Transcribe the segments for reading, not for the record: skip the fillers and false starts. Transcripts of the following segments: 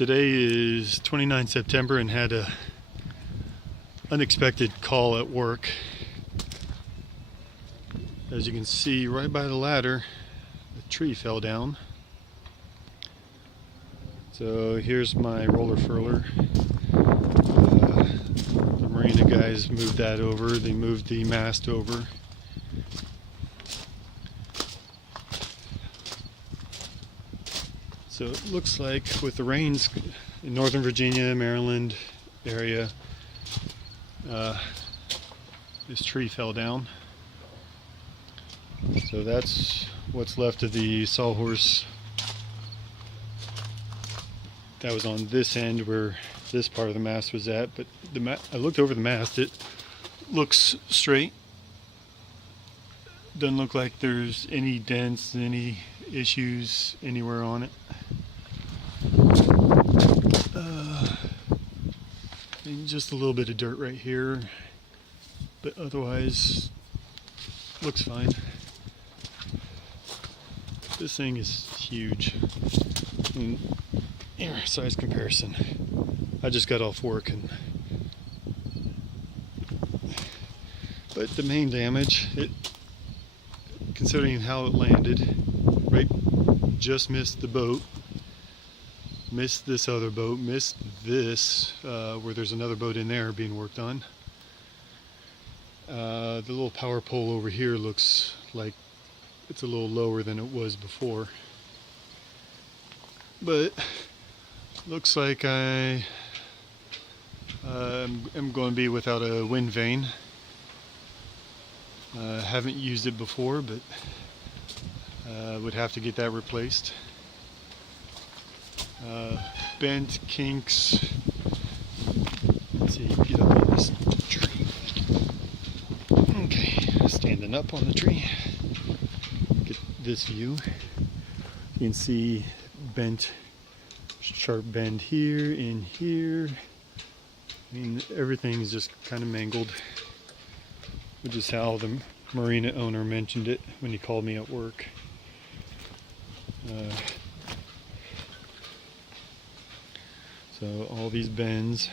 Today is 29 September and had a unexpected call at work. As you can see right by the ladder, the tree fell down. So here's my roller furler. The marina guys moved that over. They moved the mast over. So it looks like with the rains in Northern Virginia, Maryland area, this tree fell down. So that's what's left of the sawhorse that was on this end where this part of the mast was at. But I looked over the mast, it looks straight. Doesn't look like there's any dents, any issues anywhere on it. And just a little bit of dirt right here, but otherwise looks fine. This thing is huge in size comparison. I just got off work, but the main damage, considering how it landed, right, just missed the boat, missed this other boat, missed this, where there's another boat in there being worked on. The little power pole over here looks like it's a little lower than it was before. But looks like I am going to be without a wind vane. Haven't used it before, but would have to get that replaced. Bent, kinks. Let's see, get up on this tree. Okay, standing up on the tree. Get this view. You can see bent, sharp bend here, in here. I mean, everything's just kind of mangled, which is how the marina owner mentioned it when he called me at work. So all these bends.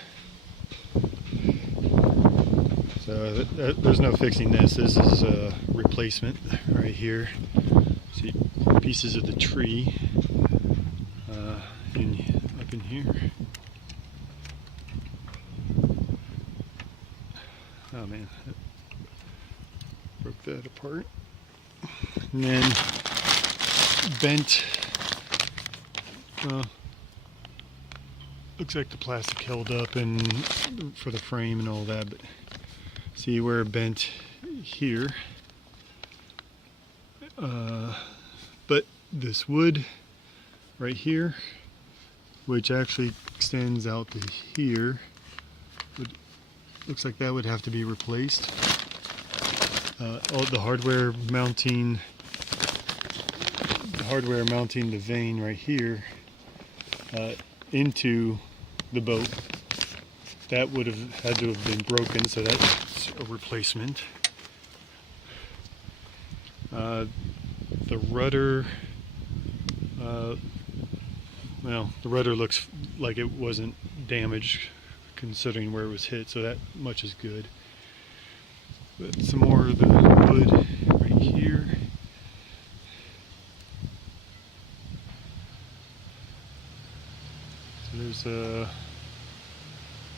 So there's no fixing this. This is a replacement right here. See pieces of the tree up in here. Oh man, broke that apart. And then bent. Looks like the plastic held up and for the frame and all that, but see where it bent here. But this wood right here, which actually extends out to here, looks like that would have to be replaced. All the hardware mounting the vane right here into the boat, that would have had to have been broken, so that's a replacement. The rudder, well, the rudder looks like it wasn't damaged considering where it was hit, so that much is good. But some more of the wood right here. So there's a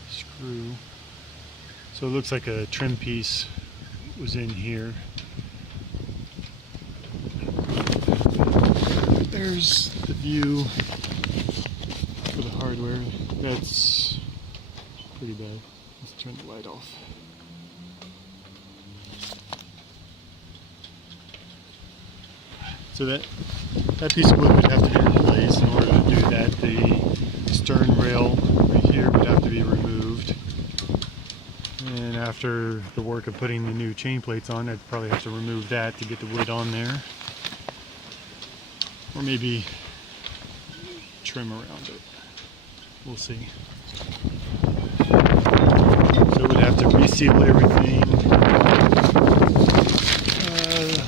screw. So it looks like a trim piece was in here. There's the view for the hardware. That's pretty bad. Let's turn the light off. So that piece of wood would have to be replaced. In order to do that, the stern rail right here would have to be removed. And after the work of putting the new chain plates on, I'd probably have to remove that to get the wood on there. Or maybe trim around it. We'll see. So we'd have to reseal everything.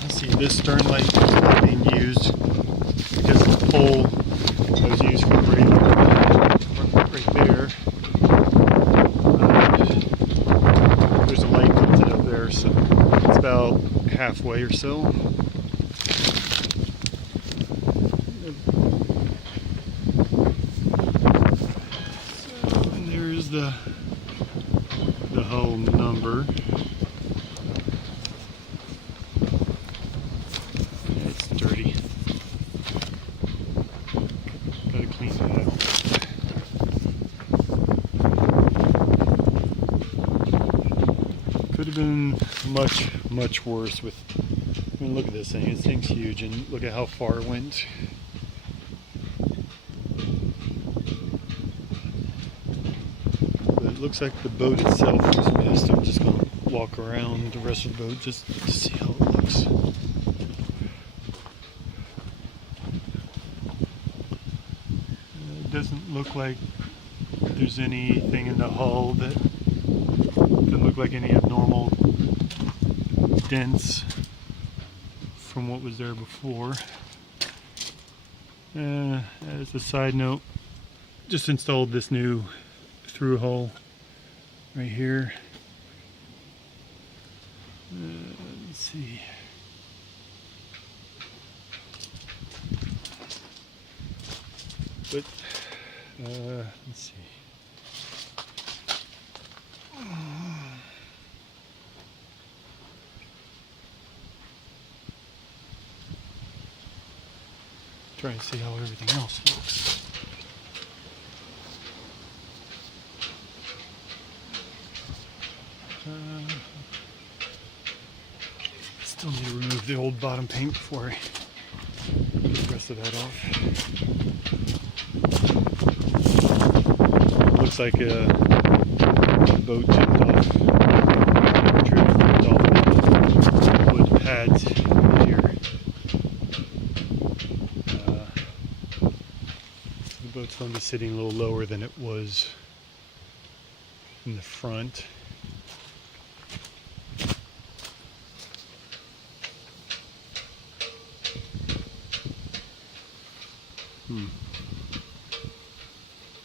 Let's see, this stern light is not being used because the pole that was used for railing halfway or so. And there's the hull number. Yeah, it's dirty. Gotta clean that out. Could have been much worse with, I mean, look at this thing. This thing's huge, and look at how far it went. But it looks like the boat itself was missed. I'm just going to walk around the rest of the boat just to see how it looks. It doesn't look like there's anything in the hull that doesn't look like any abnormal dents from what was there before. As a side note, just installed this new through hull right here. Let's see. But let's see. Trying to see how everything else looks. Still need to remove the old bottom paint before I get the rest of that off. Looks like a boat jumped off, the wood pads here. The boat's going to be sitting a little lower than it was in the front.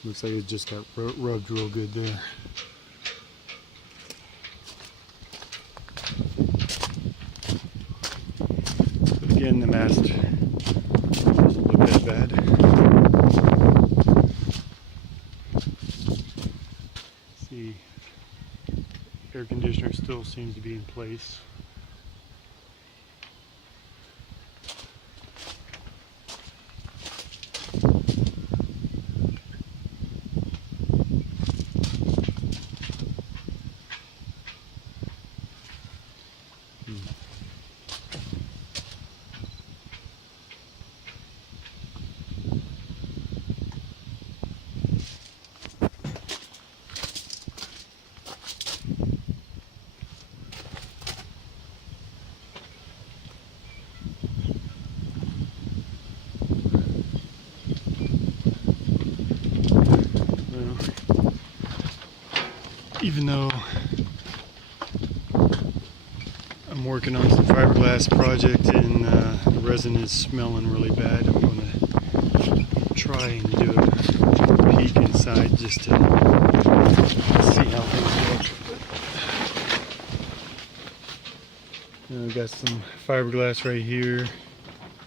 Looks like it just got rubbed real good there. But again, the mast doesn't look that bad. See, air conditioner still seems to be in place. Even though I'm working on some fiberglass project and the resin is smelling really bad, I'm going to try and do a peek inside just to see how things look. I've got some fiberglass right here,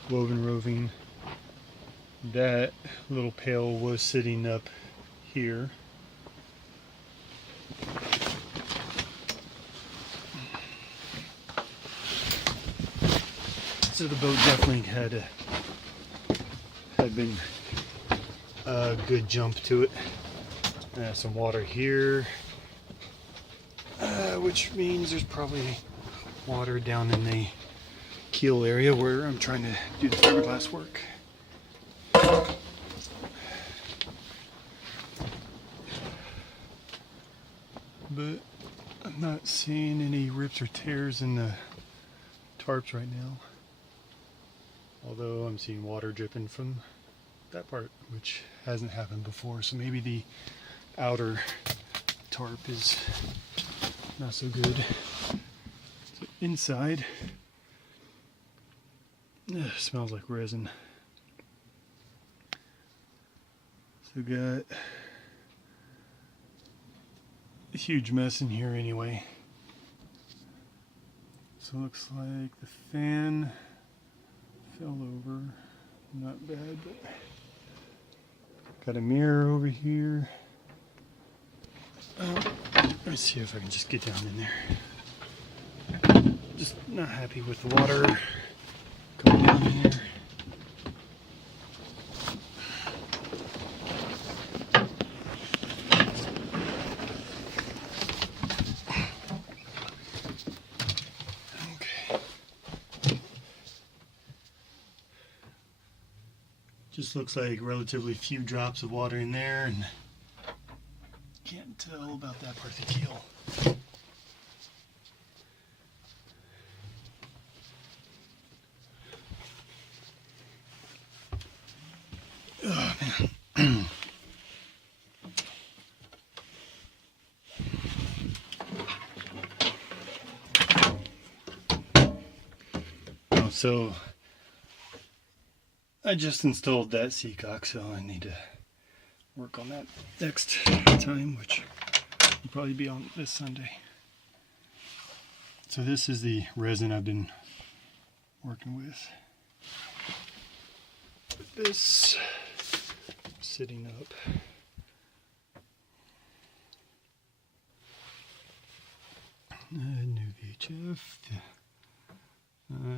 woven roving. That little pail was sitting up here. So the boat definitely had been a good jump to it. Some water here, which means there's probably water down in the keel area where I'm trying to do the fiberglass work. But I'm not seeing any rips or tears in the tarps right now. Although I'm seeing water dripping from that part, which hasn't happened before. So maybe the outer tarp is not so good. So inside, smells like resin. So got a huge mess in here anyway. So it looks like the fan fell over. Not bad, but got a mirror over here. Let's see if I can just get down in there. Just not happy with the water coming down here. Just looks like relatively few drops of water in there, and can't tell about that part of the keel. Oh man. So I just installed that seacock, so I need to work on that next time, which will probably be on this Sunday. So this is the resin I've been working with. Put this sitting up. New VHF.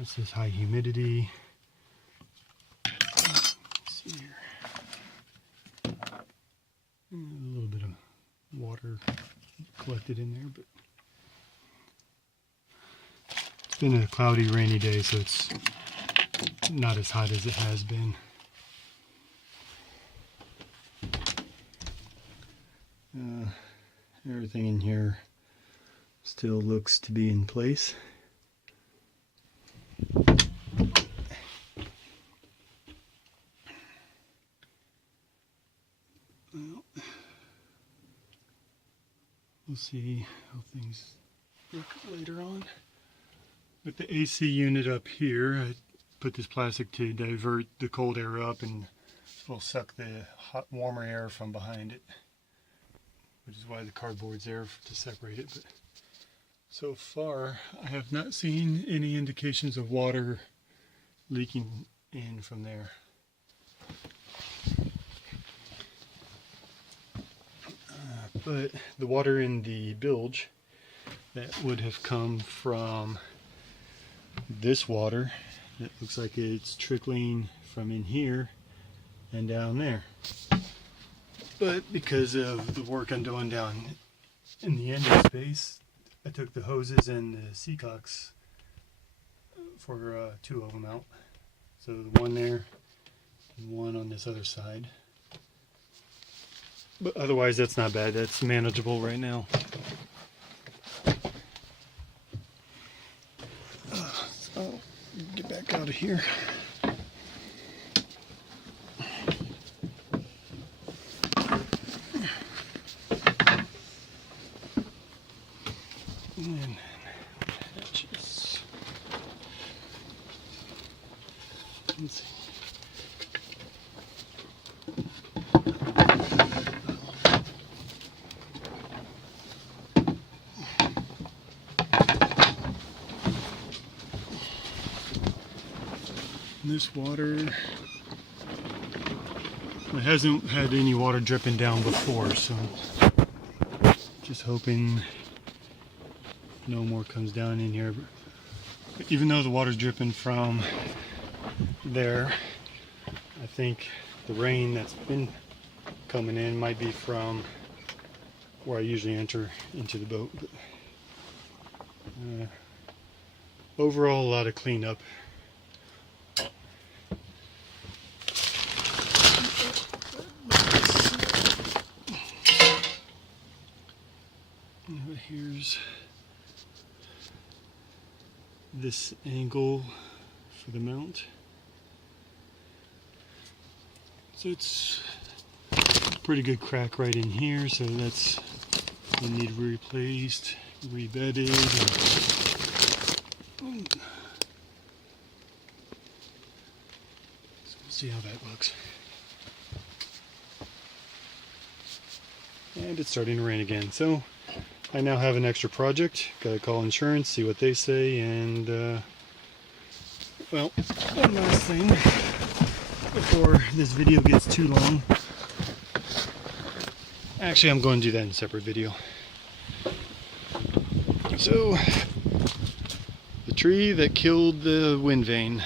It says high humidity. Let's see here. A little bit of water collected in there, but it's been a cloudy, rainy day, so it's not as hot as it has been. Everything in here still looks to be in place. Well, we'll see how things look later on. With the AC unit up here, I put this plastic to divert the cold air up, and will suck the hot, warmer air from behind it, which is why the cardboard's there to separate it. But so far, I have not seen any indications of water leaking in from there. But the water in the bilge, that would have come from this water. It looks like it's trickling from in here and down there. But because of the work I'm doing down in the engine space, I took the hoses and the seacocks for two of them out. So the one there and one on this other side. But otherwise that's not bad, that's manageable right now. So get back out of here. And hatches. Let's see. This water, it hasn't had any water dripping down before, so just hoping no more comes down in here. But even though the water's dripping from there, I think the rain that's been coming in might be from where I usually enter into the boat. But, overall, a lot of cleanup. Here's this angle for the mount. So it's a pretty good crack right in here, so that's going to need replaced, rebedded. So we'll see how that looks. And it's starting to rain again, so I now have an extra project. Gotta call insurance, see what they say, and well, one last thing before this video gets too long. Actually, I'm going to do that in a separate video. So, the tree that killed the wind vane.